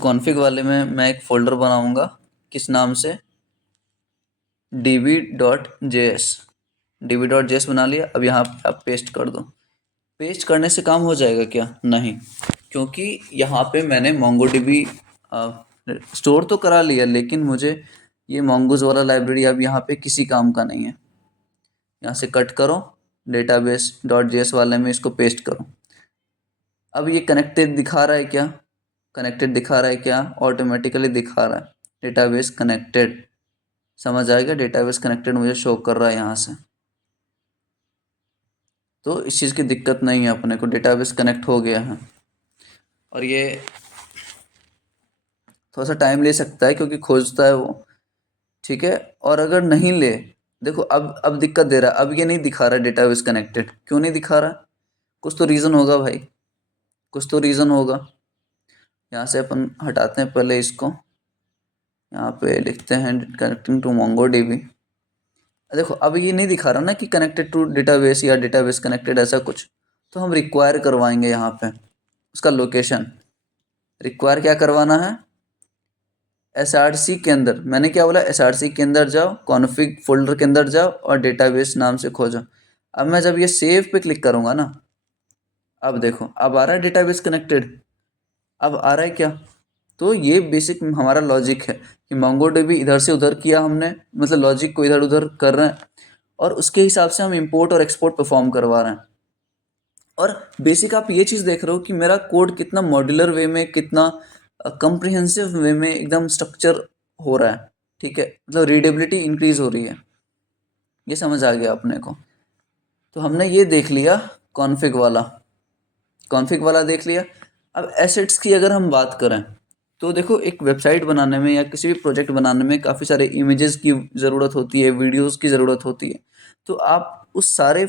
Config वाले में मैं एक फ़ोल्डर बनाऊंगा, किस नाम से, db.js। db.js बना लिया। अब यहाँ पे आप पेस्ट कर दो। पेस्ट करने से काम हो जाएगा क्या? नहीं, क्योंकि यहाँ पे मैंने MongoDB स्टोर तो करा लिया, लेकिन मुझे ये mongoose वाला लाइब्रेरी अब यहाँ पे किसी काम का नहीं है। यहाँ से कट करो, database.js वाले में इसको पेस्ट करो। अब ये कनेक्टेड दिखा रहा है क्या? कनेक्टेड दिखा रहा है क्या? ऑटोमेटिकली दिखा रहा है, डेटाबेस कनेक्टेड। समझ आएगा, डेटाबेस कनेक्टेड मुझे शो कर रहा है यहाँ से। तो इस चीज़ की दिक्कत नहीं है, अपने को डेटाबेस कनेक्ट हो गया है। और ये थोड़ा सा टाइम ले सकता है क्योंकि खोजता है वो, ठीक है। और अगर नहीं ले, देखो अब दिक्कत दे रहा है, अब ये नहीं दिखा रहा है डेटाबेस कनेक्टेड। क्यों नहीं दिखा रहा? कुछ तो रीज़न होगा भाई, कुछ तो रीज़न होगा। यहाँ से अपन हटाते हैं पहले इसको, यहाँ पे लिखते हैं कनेक्टिंग टू MongoDB। देखो अब ये नहीं दिखा रहा ना कि कनेक्टेड टू डेटाबेस या डेटाबेस कनेक्टेड ऐसा कुछ, तो हम रिक्वायर करवाएंगे यहाँ पे उसका लोकेशन। रिक्वायर क्या करवाना है? SRC के अंदर, मैंने क्या बोला, SRC के अंदर जाओ, कॉन्फ़िग फोल्डर के अंदर जाओ और डेटाबेस नाम से खोजो। अब मैं जब ये सेव पे क्लिक करूँगा ना, अब देखो अब आ रहा है डेटाबेस कनेक्टेड, अब आ रहा है क्या? तो ये बेसिक हमारा लॉजिक है कि MongoDB इधर से उधर किया हमने, मतलब लॉजिक को इधर उधर कर रहे हैं और उसके हिसाब से हम इंपोर्ट और एक्सपोर्ट परफॉर्म करवा रहे हैं। और बेसिक आप ये चीज़ देख रहे हो कि मेरा कोड कितना मॉड्यूलर वे में, कितना कंप्रिहेंसिव वे में एकदम स्ट्रक्चर हो रहा है, ठीक है। मतलब रीडेबिलिटी इंक्रीज हो रही है, ये समझ आ गया अपने को। तो हमने ये देख लिया कॉन्फ़िग वाला, कॉन्फ़िग वाला देख लिया। अब एसेट्स की अगर हम बात करें तो देखो, एक वेबसाइट बनाने में या किसी भी प्रोजेक्ट बनाने में काफ़ी सारे इमेजेस की ज़रूरत होती है, वीडियोस की ज़रूरत होती है। तो आप उस सारे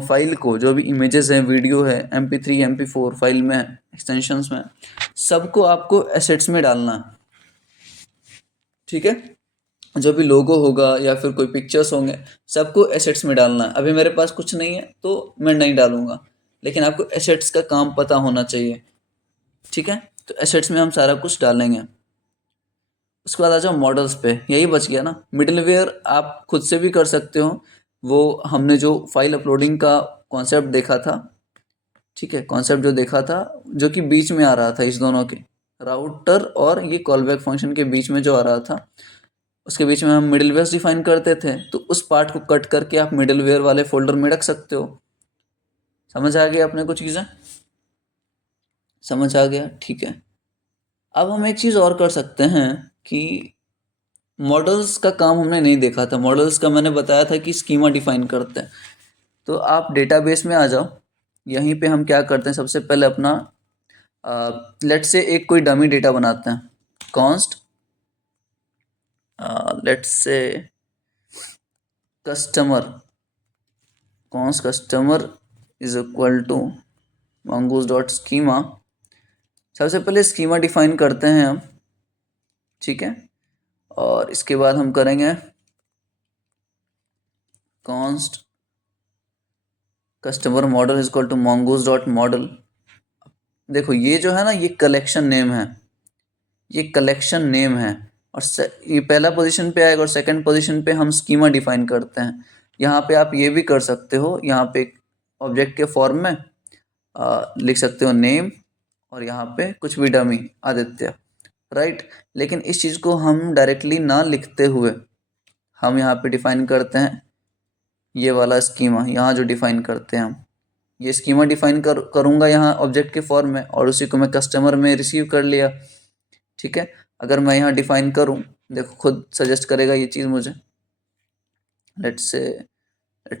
फाइल को, जो भी इमेजेस हैं, वीडियो है, MP3 MP4 फाइल में, एक्सटेंशंस में, सबको आपको एसेट्स में डालना है, ठीक है। जो भी लोगो होगा या फिर कोई पिक्चर्स होंगे, सबको एसेट्स में डालना है। अभी मेरे पास कुछ नहीं है तो मैं नहीं डालूंगा, लेकिन आपको एसेट्स का काम पता होना चाहिए, ठीक है। तो एसेट्स में हम सारा कुछ डालेंगे। उसके बाद आ जाओ मॉडल्स पे, यही बच गया ना। मिडलवेयर आप खुद से भी कर सकते हो, वो हमने जो फाइल अपलोडिंग का कॉन्सेप्ट देखा था, ठीक है, कॉन्सेप्ट जो देखा था, जो कि बीच में आ रहा था इस दोनों के, राउटर और ये कॉलबैक फंक्शन के बीच में जो आ रहा था, उसके बीच में हम मिडलवेयर डिफाइन करते थे। तो उस पार्ट को कट करके आप मिडलवेयर वाले फोल्डर में रख सकते हो। समझ आ गया अपने को चीज़ें? समझ आ गया, ठीक है। अब हम एक चीज़ और कर सकते हैं कि मॉडल्स का काम हमने नहीं देखा था। मॉडल्स का मैंने बताया था कि स्कीमा डिफाइन करते हैं। तो आप डेटाबेस में आ जाओ। यहीं पे हम क्या करते हैं, सबसे पहले अपना लेट से एक कोई डमी डेटा बनाते हैं। कॉन्स्ट लेट से customer, const customer is equal to mongoose.schema। सबसे पहले स्कीमा डिफाइन करते हैं हम, ठीक है। और इसके बाद हम करेंगे const customer model is equal to mongoose.model। देखो ये जो है ना, ये कलेक्शन नेम है, ये कलेक्शन नेम है। और ये पहला पोजीशन पे आएगा और सेकंड पोजीशन पे हम स्कीमा डिफाइन करते हैं। यहाँ पे आप ये भी कर सकते हो, यहाँ पे ऑब्जेक्ट के फॉर्म में लिख सकते हो नेम, और यहाँ पे कुछ भी डमी आदित्य, राइट। लेकिन इस चीज़ को हम डायरेक्टली ना लिखते हुए हम यहाँ पे डिफाइन करते हैं ये वाला स्कीमा, यहाँ जो डिफाइन करते हैं हम, ये स्कीमा डिफाइन करूँगा यहाँ ऑब्जेक्ट के फॉर्म में, और उसी को मैं कस्टमर में रिसीव कर लिया, ठीक है। अगर मैं यहाँ डिफाइन करूँ, देखो खुद सजेस्ट करेगा ये चीज़ मुझे। लेट्स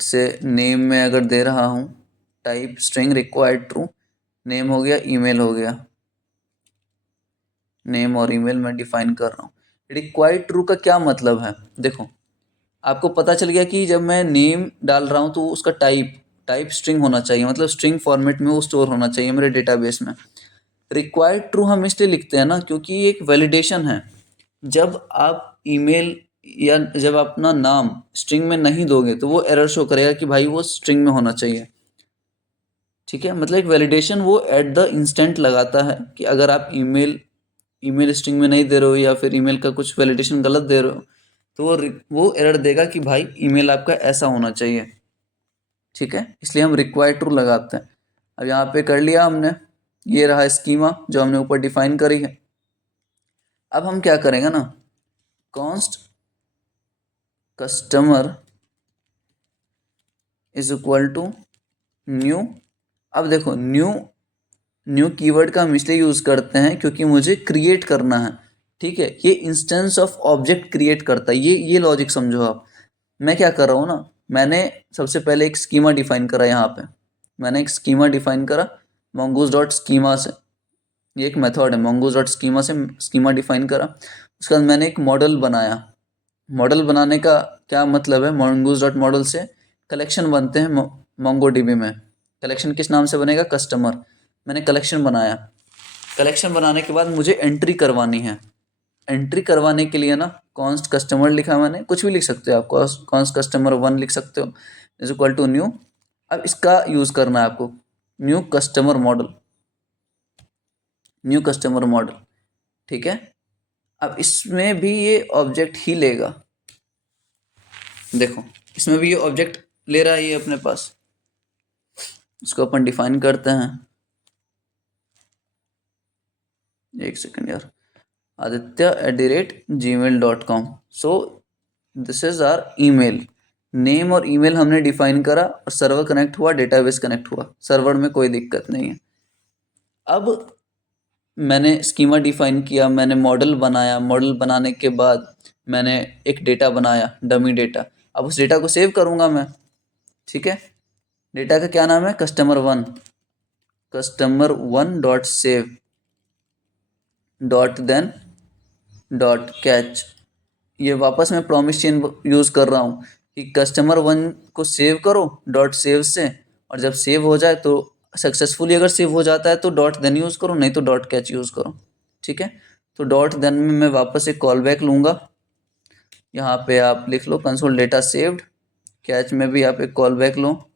से नेम में अगर दे रहा हूँ type string required true, name हो गया, ईमेल हो गया, नेम और ईमेल मैं डिफाइन कर रहा हूँ। रिक्वायर्ड ट्रू का क्या मतलब है? देखो आपको पता चल गया कि जब मैं नेम डाल रहा हूँ तो उसका टाइप स्ट्रिंग होना चाहिए, मतलब स्ट्रिंग फॉर्मेट में वो स्टोर होना चाहिए मेरे डेटाबेस में। रिक्वायर्ड ट्रू हम इसलिए लिखते हैं ना, क्योंकि ये एक वैलिडेशन है। जब आप ईमेल या जब अपना नाम स्ट्रिंग में नहीं दोगे तो वो एरर शो करेगा कि भाई वो स्ट्रिंग में होना चाहिए, ठीक है। मतलब एक वैलिडेशन वो एट द इंस्टेंट लगाता है कि अगर आप ईमेल ईमेल स्ट्रिंग में नहीं दे रहे हो या फिर ईमेल का कुछ वैलिडेशन गलत दे रहे हो, तो वो एरर देगा कि भाई ईमेल आपका ऐसा होना चाहिए। ठीक है, इसलिए हम रिक्वायर्ड ट्रू लगाते हैं। अब यहाँ पे कर लिया हमने, ये रहा स्कीमा जो हमने ऊपर डिफाइन करी है। अब हम क्या करेंगे ना, const customer is equal to new. अब देखो न्यू कीवर्ड का हम इसलिए यूज़ करते हैं क्योंकि मुझे क्रिएट करना है। ठीक है, ये इंस्टेंस ऑफ ऑब्जेक्ट क्रिएट करता है, ये लॉजिक समझो आप। मैं क्या कर रहा हूँ ना, मैंने सबसे पहले एक स्कीमा डिफाइन करा, यहाँ पे मैंने एक स्कीमा डिफाइन करा mongoose डॉट स्कीमा से। ये एक मेथड है, mongoose डॉट स्कीमा से स्कीमा डिफाइन करा। उसके बाद मैंने एक मॉडल बनाया। मॉडल बनाने का क्या मतलब है, mongoose डॉट मॉडल से कलेक्शन बनते हैं MongoDB में। कलेक्शन किस नाम से बनेगा, कस्टमर। मैंने कलेक्शन बनाया, कलेक्शन बनाने के बाद मुझे एंट्री करवानी है। एंट्री करवाने के लिए ना कॉन्स्ट कस्टमर लिखा मैंने, कुछ भी लिख सकते हो आप, कॉन्स्ट कस्टमर 1 लिख सकते हो, इज इक्वल टू न्यू। अब इसका यूज़ करना है आपको, new customer model, new customer model. ठीक है, अब इसमें भी ये ऑब्जेक्ट ही लेगा। देखो इसमें भी ये ऑब्जेक्ट ले रहा है ये अपने पास। इसको अपन डिफाइन करते हैं, एक सेकेंड यार, aditya@gmail.com। So this is our email name, और ईमेल हमने डिफाइन करा और सर्वर कनेक्ट हुआ, डेटाबेस कनेक्ट हुआ, सर्वर में कोई दिक्कत नहीं है। अब मैंने स्कीमा डिफाइन किया, मैंने मॉडल बनाया, मॉडल बनाने के बाद मैंने एक डेटा बनाया, डमी डेटा। अब उस डेटा को सेव करूँगा मैं। ठीक है, डेटा का क्या नाम है, कस्टमर1 dot save dot then dot catch. ये वापस मैं प्रॉमिस चेन यूज़ कर रहा हूँ कि कस्टमर1 को सेव करो डॉट सेव से, और जब सेव हो जाए तो सक्सेसफुली अगर सेव हो जाता है तो डॉट देन यूज़ करो, नहीं तो डॉट कैच यूज़ करो। ठीक है, तो डॉट देन में मैं वापस एक कॉल बैक लूँगा। यहाँ पे आप लिख लो कंसोल डेटा सेव्ड। कैच में भी आप एक कॉल बैक लो,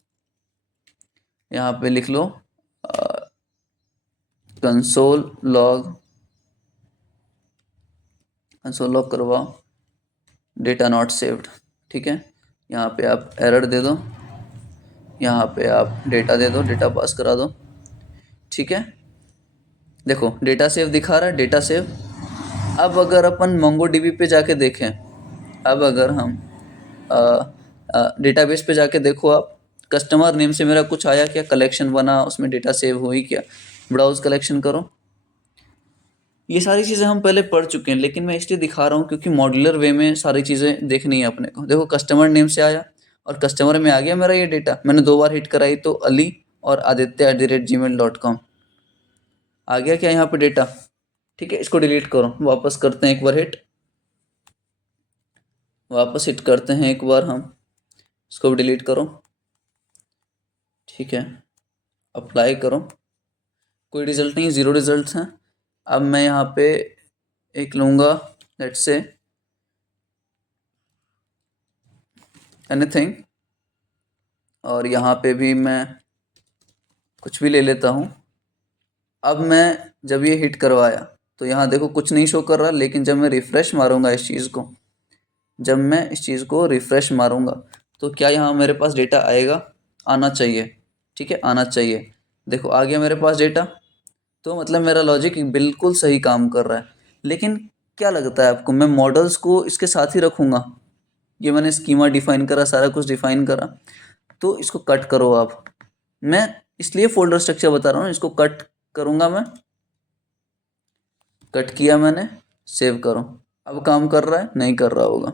यहाँ पे लिख लो कंसोल लॉग करवाओ डेटा नॉट सेव्ड। ठीक है, यहाँ पे आप एरर दे दो, यहाँ पे आप डेटा दे दो, डेटा पास करा दो। ठीक है, देखो डेटा सेव दिखा रहा है, डेटा सेव। अब अगर अपन MongoDB पे जाके देखें, अब अगर हम डेटाबेस पे जाके देखो आप, कस्टमर नेम से मेरा कुछ आया क्या, कलेक्शन बना, उसमें डेटा सेव हुई क्या, ब्राउज कलेक्शन करो। ये सारी चीज़ें हम पहले पढ़ चुके हैं, लेकिन मैं इसलिए दिखा रहा हूँ क्योंकि मॉड्यूलर वे में सारी चीज़ें देखनी है अपने को। देखो कस्टमर नेम से आया और कस्टमर में आ गया मेरा ये डेटा, मैंने 2 बार हिट कराई तो अली और aditya@gmail.com आ गया क्या यहाँ पे डेटा। ठीक है, इसको डिलीट करो, वापस करते हैं एक बार हिट, वापस हिट करते हैं एक बार हम, इसको भी डिलीट करो। ठीक है, अप्लाई करो, कोई रिजल्ट नहीं, 0 रिजल्ट हैं। अब मैं यहाँ पे एक लूँगा, लेट्स से एनीथिंग, और यहाँ पे भी मैं कुछ भी ले लेता हूँ। अब मैं जब ये हिट करवाया तो यहाँ देखो कुछ नहीं शो कर रहा, लेकिन जब मैं रिफ़्रेश मारूंगा इस चीज़ को, जब मैं इस चीज़ को रिफ़्रेश मारूंगा तो क्या यहाँ मेरे पास डेटा आएगा, आना चाहिए। ठीक है, आना चाहिए। देखो आ गया मेरे पास डेटा, तो मतलब मेरा लॉजिक बिल्कुल सही काम कर रहा है। लेकिन क्या लगता है आपको, मैं मॉडल्स को इसके साथ ही रखूँगा? ये मैंने स्कीमा डिफाइन करा, सारा कुछ डिफाइन करा, तो इसको कट करो आप। मैं इसलिए फोल्डर स्ट्रक्चर बता रहा हूँ, इसको कट करूँगा मैं, कट किया मैंने, सेव करो। अब काम कर रहा है, नहीं कर रहा होगा,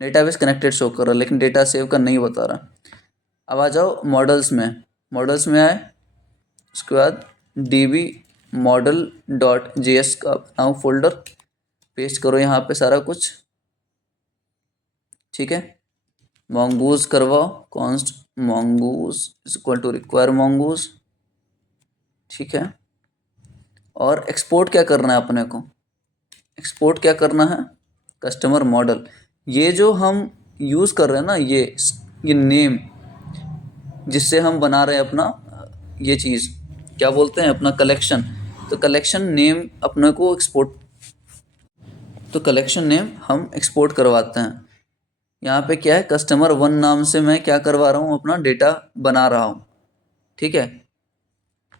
डेटाबेस कनेक्टेड शो कर रहा है लेकिन डेटा सेव का नहीं बता रहा। अब आ जाओ मॉडल्स में, मॉडल्स में आए, उसके बाद db model.js का बनाओ फोल्डर, पेस्ट करो यहाँ पे सारा कुछ। ठीक है, mongoose करवाओ, const mongoose is equal to require mongoose। ठीक है, और एक्सपोर्ट क्या करना है अपने को, एक्सपोर्ट क्या करना है, कस्टमर मॉडल। ये जो हम यूज़ कर रहे हैं ना, ये नेम जिससे हम बना रहे हैं अपना ये चीज़, क्या बोलते हैं, अपना कलेक्शन, तो कलेक्शन नेम अपने को एक्सपोर्ट, तो कलेक्शन नेम हम एक्सपोर्ट करवाते हैं। यहाँ पे क्या है, कस्टमर 1 नाम से मैं क्या करवा रहा हूँ, अपना डेटा बना रहा हूँ, ठीक है,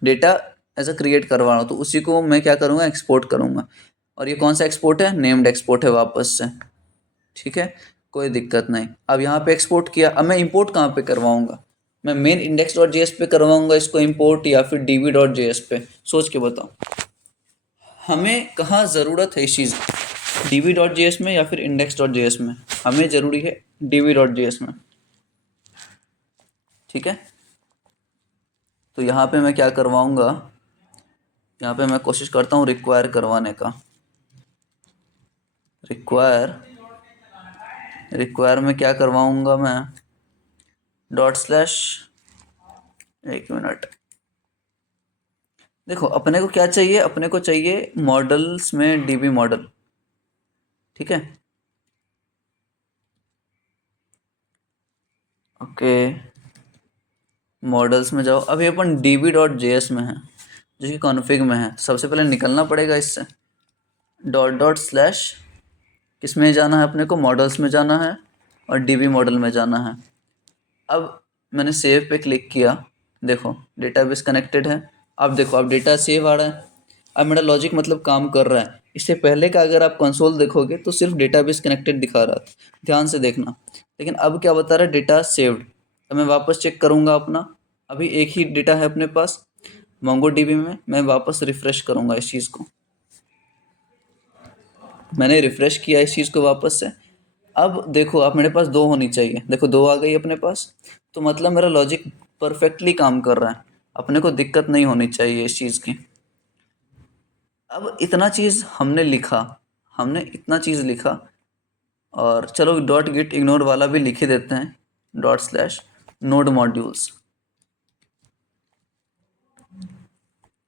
डेटा ऐसा क्रिएट करवा रहा हूँ, तो उसी को मैं क्या करूँगा, एक्सपोर्ट करूँगा। और ये कौन सा एक्सपोर्ट है, नेम्ड एक्सपोर्ट है वापस से, ठीक है, कोई दिक्कत नहीं। अब यहाँ पे एक्सपोर्ट किया, अब मैं इंपोर्ट कहाँ पे करवाऊँगा, मैं मेन इंडेक्स डॉट जेएस पे करवाऊँगा इसको इंपोर्ट, या फिर डीबी डॉट जेएस पे, सोच के बताओ हमें कहाँ ज़रूरत है इस चीज़, डीबी डॉट जेएस में या फिर इंडेक्स डॉट जेएस में, हमें ज़रूरी है डीबी डॉट जेएस में, ठीक है। तो यहाँ पे मैं क्या करवाऊँगा, यहाँ पे मैं कोशिश करता हूँ रिक्वायर करवाने का, रिक्वायर में क्या करवाऊँगा मैं, डॉट स्लैश, एक मिनट, देखो अपने को क्या चाहिए, अपने को चाहिए मॉडल्स में डीबी मॉडल, ठीक है, ओके, मॉडल्स में जाओ। अभी अपन डीबी डॉट जेएस में है, जो कि कॉन्फ़िग में है, सबसे पहले निकलना पड़ेगा इससे, डॉट डॉट स्लैश, किस में जाना है अपने को, मॉडल्स में जाना है और डीबी मॉडल में जाना है। अब मैंने सेव पे क्लिक किया, देखो डेटाबेस कनेक्टेड है, अब देखो अब डेटा सेव आ रहा है, अब मेरा लॉजिक मतलब काम कर रहा है। इससे पहले का अगर आप कंसोल देखोगे तो सिर्फ डेटाबेस कनेक्टेड दिखा रहा था, ध्यान से देखना, लेकिन अब क्या बता रहा है, डेटा सेव्ड। अब मैं वापस चेक करूँगा अपना, अभी एक ही डेटा है अपने पास मोंगोडीबी में, मैं वापस रिफ़्रेश करूँगा इस चीज़ को, मैंने रिफ़्रेश किया इस चीज़ को वापस से। अब देखो आप, मेरे पास 2 होनी चाहिए, देखो 2 आ गई अपने पास, तो मतलब मेरा लॉजिक परफेक्टली काम कर रहा है, अपने को दिक्कत नहीं होनी चाहिए इस चीज़ की। अब इतना चीज़ हमने लिखा, हमने इतना चीज़ लिखा, और चलो डॉट गिट इग्नोर वाला भी लिख ही देते हैं, डॉट स्लैश नोड मॉड्यूल्स।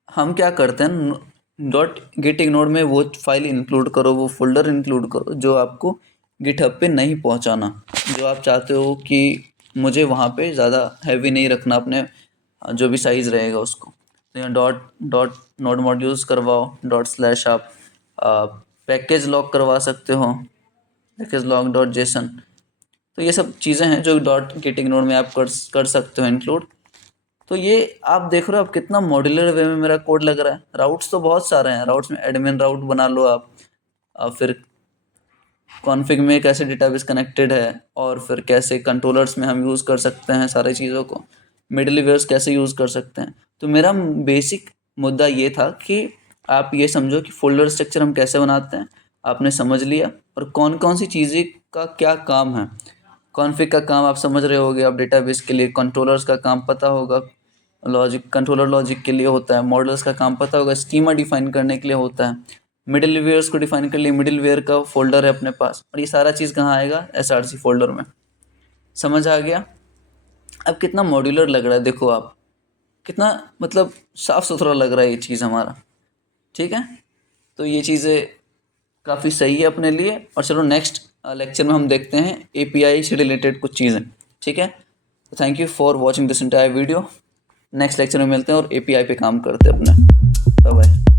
हम क्या करते हैं, डॉट गिट इग्नोर में वो फाइल इंक्लूड करो, वो फोल्डर इंक्लूड करो जो आपको गिटहब पे नहीं पहुंचाना, जो आप चाहते हो कि मुझे वहाँ पे ज़्यादा हैवी नहीं रखना अपने, जो भी साइज़ रहेगा उसको। तो यहाँ डॉट डॉट नोड मॉड्यूल्स करवाओ, डॉट स्लैश आप पैकेज लॉक करवा सकते हो, पैकेज लॉक डॉट जेसन। तो ये सब चीज़ें हैं जो डॉट गिट इग्नोर में आप कर सकते हो इंक्लूड। तो ये आप देख रहे हो आप कितना मॉड्यूलर वे में मेरा कोड लग रहा है। राउट्स तो बहुत सारे हैं, राउट्स में एडमिन राउट बना लो आप, फिर कॉन्फ़िग में कैसे डेटाबेस कनेक्टेड है, और फिर कैसे कंट्रोलर्स में हम यूज़ कर सकते हैं सारी चीज़ों को, मिडलवेयर्स कैसे यूज़ कर सकते हैं। तो मेरा बेसिक मुद्दा ये था कि आप ये समझो कि फोल्डर स्ट्रक्चर हम कैसे बनाते हैं, आपने समझ लिया, और कौन कौन सी चीज़ें का क्या काम है। कॉन्फ़िग का काम आप समझ रहे होगे, आप डेटाबेस के लिए कंट्रोलर्स का काम पता होगा, लॉजिक कंट्रोलर लॉजिक के लिए होता है, मॉडल्स का काम पता होगा, स्कीमा डिफाइन करने के लिए होता है, मिडिलवेयर्स को डिफाइन कर लिए मिडिलवेयर का फोल्डर है अपने पास, और ये सारा चीज़ कहाँ आएगा, एसआरसी फोल्डर में। समझ आ गया। अब कितना मॉड्यूलर लग रहा है, देखो आप कितना मतलब साफ़ सुथरा लग रहा है ये चीज़ हमारा, ठीक है। तो ये चीज़ें काफ़ी सही है अपने लिए। और चलो नेक्स्ट लेक्चर में हम देखते हैं एपीआई से रिलेटेड कुछ चीज़ें, ठीक है। तो thank you for watching this entire video. Next lecture में मिलते हैं और एपीआई पे काम करते हैं अपने। Bye bye.